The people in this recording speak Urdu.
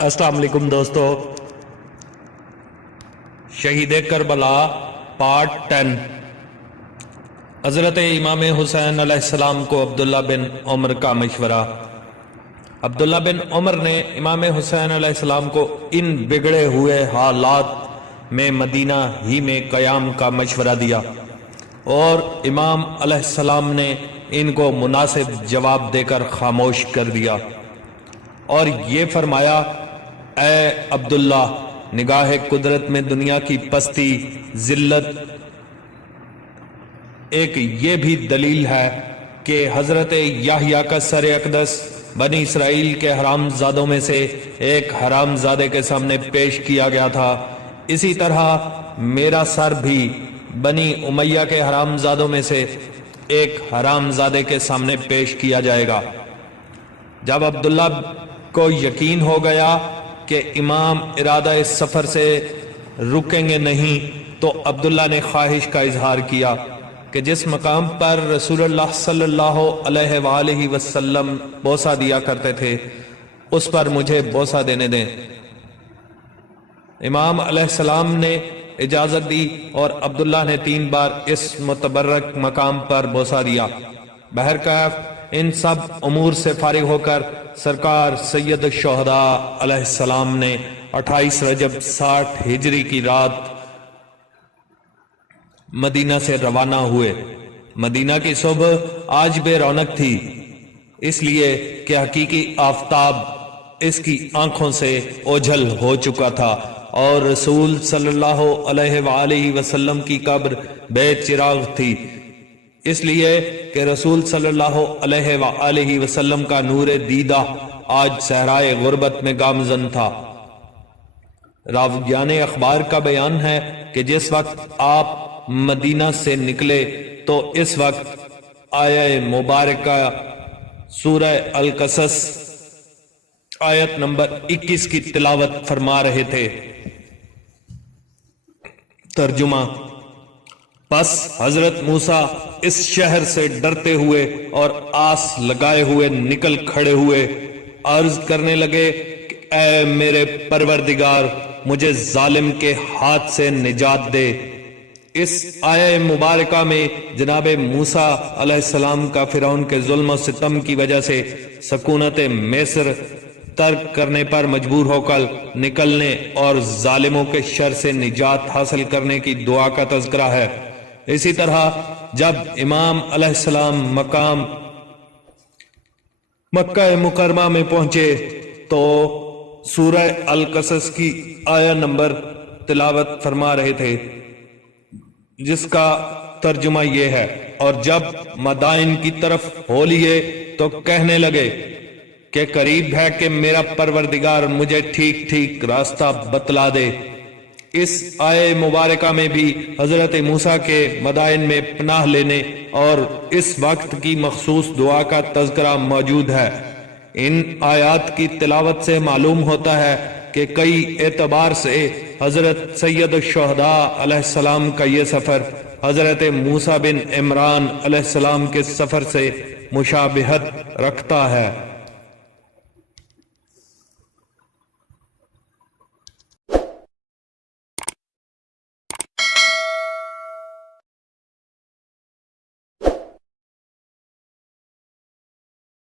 السلام علیکم دوستو، شہید کربلا پارٹ 10۔ حضرت امام حسین علیہ السلام کو عبداللہ بن عمر کا مشورہ۔ عبداللہ بن عمر نے امام حسین علیہ السلام کو ان بگڑے ہوئے حالات میں مدینہ ہی میں قیام کا مشورہ دیا، اور امام علیہ السلام نے ان کو مناسب جواب دے کر خاموش کر دیا اور یہ فرمایا، اے عبداللہ، نگاہ قدرت میں دنیا کی پستی، ذلت ایک یہ بھی دلیل ہے کہ حضرت یحییٰ کا سر اقدس بنی اسرائیل کے حرام زادوں میں سے ایک حرام زادے کے سامنے پیش کیا گیا تھا، اسی طرح میرا سر بھی بنی امیہ کے حرام زادوں میں سے ایک حرام زادے کے سامنے پیش کیا جائے گا۔ جب عبداللہ کو یقین ہو گیا کہ امام ارادہ اس سفر سے رکیں گے نہیں، تو عبداللہ نے خواہش کا اظہار کیا کہ جس مقام پر رسول اللہ صلی اللہ علیہ وآلہ وسلم بوسہ دیا کرتے تھے اس پر مجھے بوسہ دینے دیں۔ امام علیہ السلام نے اجازت دی اور عبداللہ نے 3 بار اس متبرک مقام پر بوسہ دیا۔ بہرکیف ان سب امور سے فارغ ہو کر سرکار سید الشہداء علیہ السلام نے 28 رجب 60 ہجری کی رات مدینہ سے روانہ ہوئے۔ مدینہ کی صبح آج بے رونق تھی، اس لیے کہ حقیقی آفتاب اس کی آنکھوں سے اوجھل ہو چکا تھا اور رسول صلی اللہ علیہ وآلہ وسلم کی قبر بے چراغ تھی، اس لیے کہ رسول صلی اللہ علیہ وآلہ وسلم کا نور دیدہ آج صحرائے غربت میں گامزن تھا۔ راویان اخبار کا بیان ہے کہ جس وقت آپ مدینہ سے نکلے تو اس وقت آیہ مبارکہ سورہ القصص آیت نمبر 21 کی تلاوت فرما رہے تھے۔ ترجمہ: پس حضرت موسیٰ اس شہر سے ڈرتے ہوئے اور آس لگائے ہوئے نکل کھڑے ہوئے، عرض کرنے لگے کہ اے میرے پروردگار، مجھے ظالم کے ہاتھ سے نجات دے۔ اس آیہ مبارکہ میں جناب موسیٰ علیہ السلام کا فرعون کے ظلم و ستم کی وجہ سے سکونت مصر ترک کرنے پر مجبور ہو کر نکلنے اور ظالموں کے شر سے نجات حاصل کرنے کی دعا کا تذکرہ ہے۔ اسی طرح جب امام علیہ السلام مقام مکہ مکرمہ میں پہنچے تو سورہ القصص کی آیہ نمبر تلاوت فرما رہے تھے، جس کا ترجمہ یہ ہے، اور جب مدائن کی طرف ہو لیے تو کہنے لگے کہ قریب ہے کہ میرا پروردگار مجھے ٹھیک ٹھیک راستہ بتلا دے۔ اس آیہ مبارکہ میں بھی حضرت موسیٰ کے مدائن میں پناہ لینے اور اس وقت کی مخصوص دعا کا تذکرہ موجود ہے۔ ان آیات کی تلاوت سے معلوم ہوتا ہے کہ کئی اعتبار سے حضرت سید الشہداء علیہ السلام کا یہ سفر حضرت موسیٰ بن عمران علیہ السلام کے سفر سے مشابہت رکھتا ہے۔